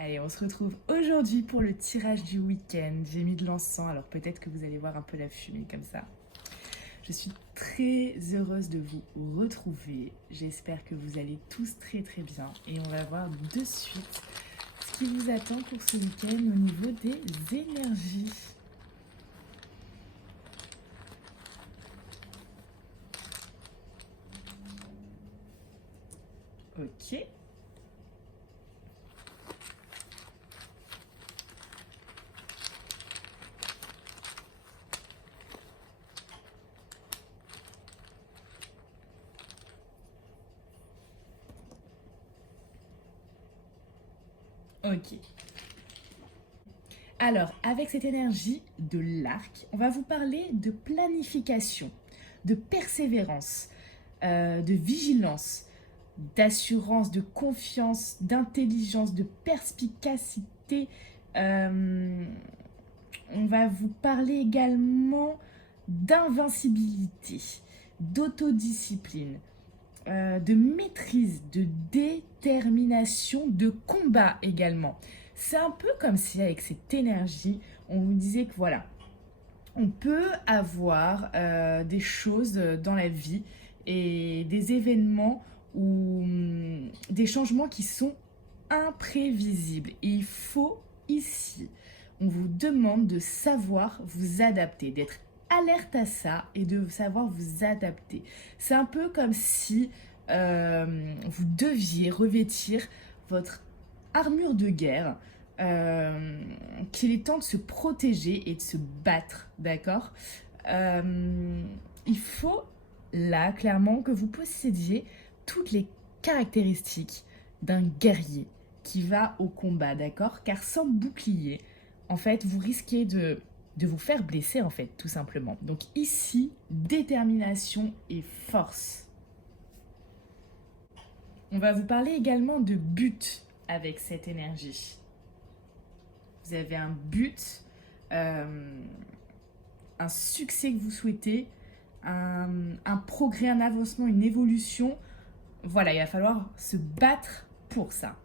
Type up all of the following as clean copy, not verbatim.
Allez, on se retrouve aujourd'hui pour le tirage du week-end. J'ai mis de l'encens, alors peut-être que vous allez voir un peu la fumée comme ça. Je suis très heureuse de vous retrouver. J'espère que vous allez tous très très bien. Et on va voir de suite ce qui vous attend pour ce week-end au niveau des énergies. Ok. Ok. Alors, avec cette énergie de l'arc, on va vous parler de planification, de persévérance, de vigilance, d'assurance, de confiance, d'intelligence, de perspicacité. Euh, on va vous parler également d'invincibilité, d'autodiscipline, de maîtrise, de détermination, de combat également. C'est un peu comme si avec cette énergie, on vous disait que voilà, on peut avoir des choses dans la vie et des événements ou des changements qui sont imprévisibles. Et il faut ici, on vous demande de savoir vous adapter, d'être alerte à ça et de savoir vous adapter. C'est un peu comme si vous deviez revêtir votre armure de guerre, qu'il est temps de se protéger et de se battre, d'accord. euh, il faut là clairement que vous possédiez toutes les caractéristiques d'un guerrier qui va au combat, d'accord. Car sans bouclier, en fait, vous risquez de vous faire blesser, en fait, tout simplement. Donc ici, détermination et force. On va vous parler également de but avec cette énergie. Vous avez un but, euh, un succès que vous souhaitez, un progrès, un avancement, une évolution. Voilà, il va falloir se battre pour ça.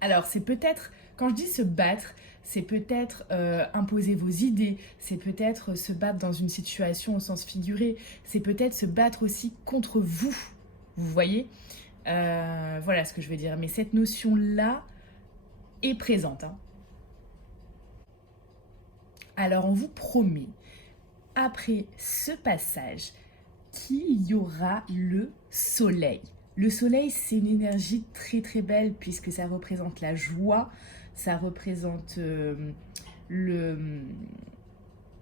Alors, c'est peut-être, quand je dis se battre, c'est peut-être imposer vos idées, c'est peut-être se battre dans une situation au sens figuré, c'est peut-être se battre aussi contre vous. Vous voyez. Voilà ce que je veux dire. Mais cette notion-là est présente, hein. Alors, on vous promet, après ce passage, qu'il y aura le soleil. Le soleil, c'est une énergie très très belle puisque ça représente la joie, ça représente le,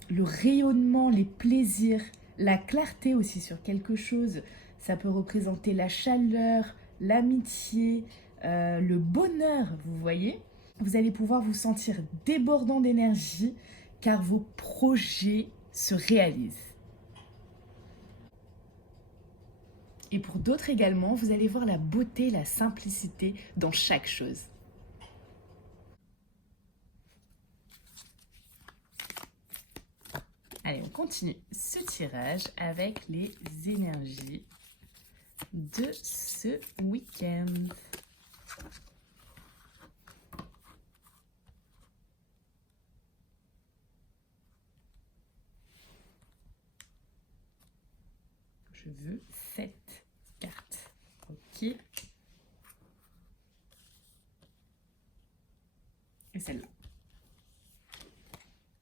le rayonnement, les plaisirs, la clarté aussi sur quelque chose. Ça peut représenter la chaleur, l'amitié, le bonheur, vous voyez. Vous allez pouvoir vous sentir débordant d'énergie car vos projets se réalisent. Et pour d'autres également, vous allez voir la beauté, la simplicité dans chaque chose. Allez, on continue ce tirage avec les énergies de ce week-end. Je veux 7 cartes. Ok. Et celle-là.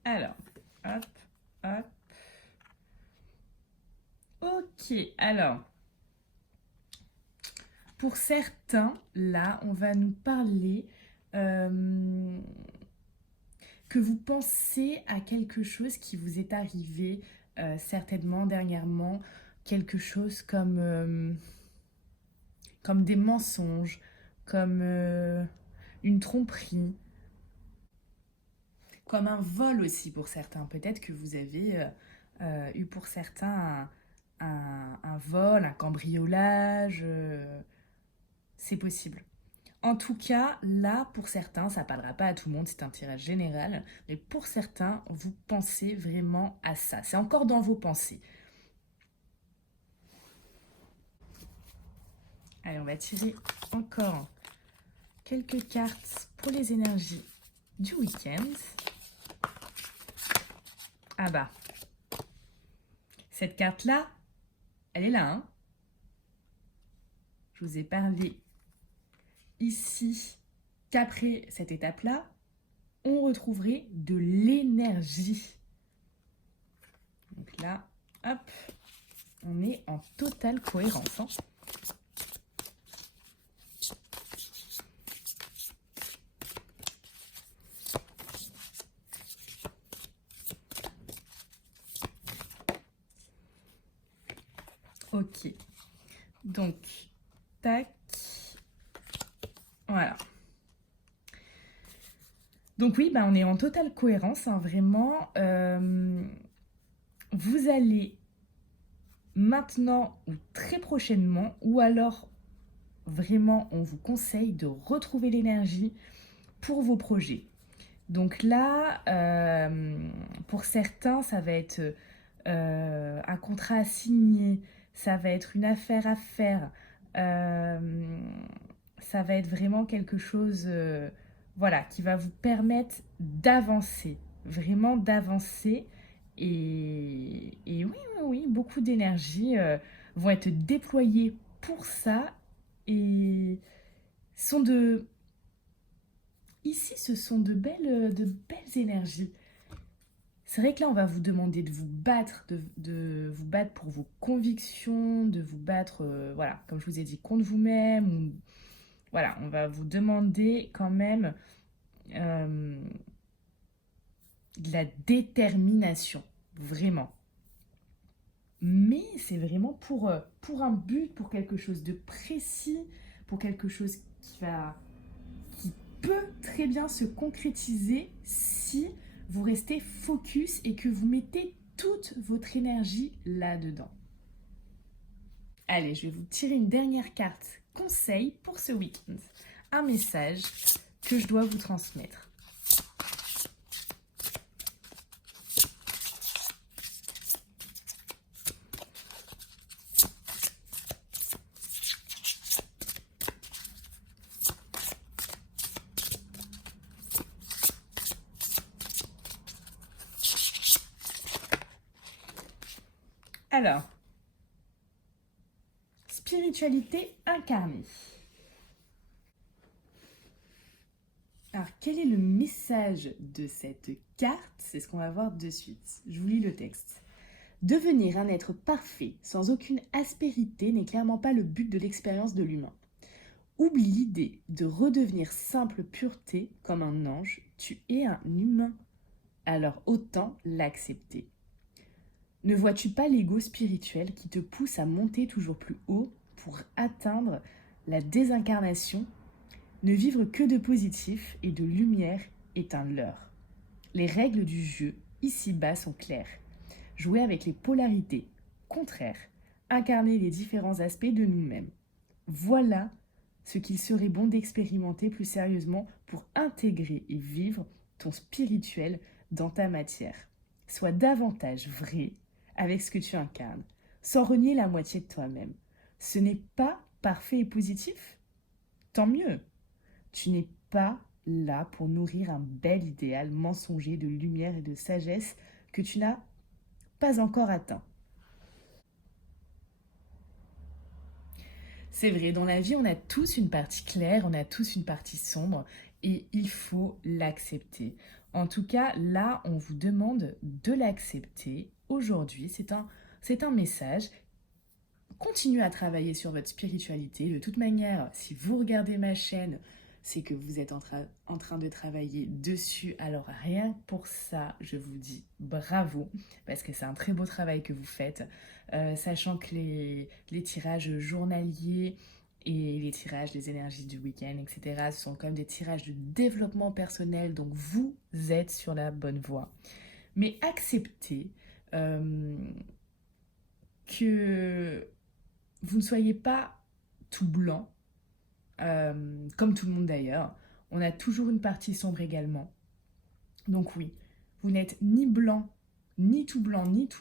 Alors, hop, hop. Ok, alors, pour certains, là, on va nous parler que vous pensez à quelque chose qui vous est arrivé certainement dernièrement, quelque chose comme des mensonges, comme une tromperie, comme un vol aussi pour certains. Peut-être que vous avez eu pour certains un vol, un cambriolage, c'est possible. En tout cas, là, pour certains, ça ne parlera pas à tout le monde, c'est un tirage général, mais pour certains, vous pensez vraiment à ça. C'est encore dans vos pensées. Allez, on va tirer encore quelques cartes pour les énergies du week-end. Ah bah, cette carte-là, elle est là, hein. Je vous ai parlé ici qu'après cette étape-là, on retrouverait de l'énergie. Donc là, hop, on est en totale cohérence, hein. Ok, donc, tac, voilà. Donc oui, bah on est en totale cohérence, hein, vraiment. Vous allez maintenant ou très prochainement, ou alors vraiment on vous conseille de retrouver l'énergie pour vos projets. Donc là, pour certains, ça va être un contrat à signer, ça va être une affaire à faire, ça va être vraiment quelque chose voilà, qui va vous permettre d'avancer, vraiment d'avancer. Et oui, oui, oui, beaucoup d'énergie vont être déployées pour ça et sont de... Ici, ce sont de belles énergies. C'est vrai que là, on va vous demander de vous battre, de vous battre pour vos convictions, de vous battre, voilà, comme je vous ai dit, contre vous-même. Voilà, on va vous demander quand même euh, de la détermination, vraiment. Mais c'est vraiment pour un but, pour quelque chose de précis, pour quelque chose qui peut très bien se concrétiser si vous restez focus et que vous mettez toute votre énergie là-dedans. Allez, je vais vous tirer une dernière carte conseil pour ce week-end. Un message que je dois vous transmettre. Alors, spiritualité incarnée. Alors, quel est le message de cette carte? C'est ce qu'on va voir de suite. Je vous lis le texte. Devenir un être parfait, sans aucune aspérité, n'est clairement pas le but de l'expérience de l'humain. Oublie l'idée de redevenir simple pureté comme un ange, tu es un humain. Alors autant l'accepter. Ne vois-tu pas l'ego spirituel qui te pousse à monter toujours plus haut pour atteindre la désincarnation? Ne vivre que de positif et de lumière est un leurre. Les règles du jeu ici-bas sont claires. Jouer avec les polarités contraires, incarner les différents aspects de nous-mêmes. Voilà ce qu'il serait bon d'expérimenter plus sérieusement pour intégrer et vivre ton spirituel dans ta matière. Sois davantage vrai avec ce que tu incarnes, sans renier la moitié de toi-même. Ce n'est pas parfait et positif? Tant mieux. Tu n'es pas là pour nourrir un bel idéal mensonger de lumière et de sagesse que tu n'as pas encore atteint. C'est vrai, dans la vie, on a tous une partie claire, on a tous une partie sombre, et il faut l'accepter. En tout cas, là, on vous demande de l'accepter aujourd'hui. C'est un message. Continuez à travailler sur votre spiritualité. De toute manière, si vous regardez ma chaîne, c'est que vous êtes en train de travailler dessus. Alors rien que pour ça, je vous dis bravo, parce que c'est un très beau travail que vous faites, sachant que les tirages journaliers et les tirages des énergies du week-end, etc., ce sont comme des tirages de développement personnel, donc vous êtes sur la bonne voie. Mais acceptez que vous ne soyez pas tout blanc, comme tout le monde d'ailleurs. On a toujours une partie sombre également. Donc oui, vous n'êtes ni blanc, ni tout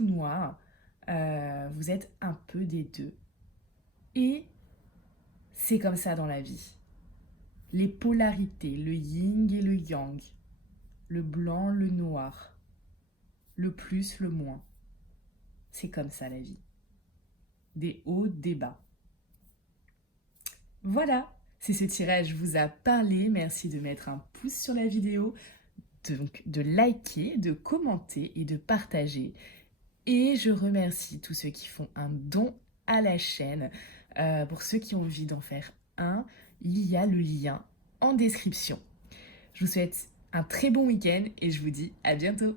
noir. Vous êtes un peu des deux. Et c'est comme ça dans la vie. les polarités, le yin et le yang, le blanc, le noir, le plus, le moins. C'est comme ça la vie. Des hauts, des bas. Voilà, si ce tirage vous a parlé, merci de mettre un pouce sur la vidéo, donc de liker, de commenter et de partager. Et je remercie tous ceux qui font un don à la chaîne. Pour ceux qui ont envie d'en faire un, il y a le lien en description. Je vous souhaite un très bon week-end et je vous dis à bientôt.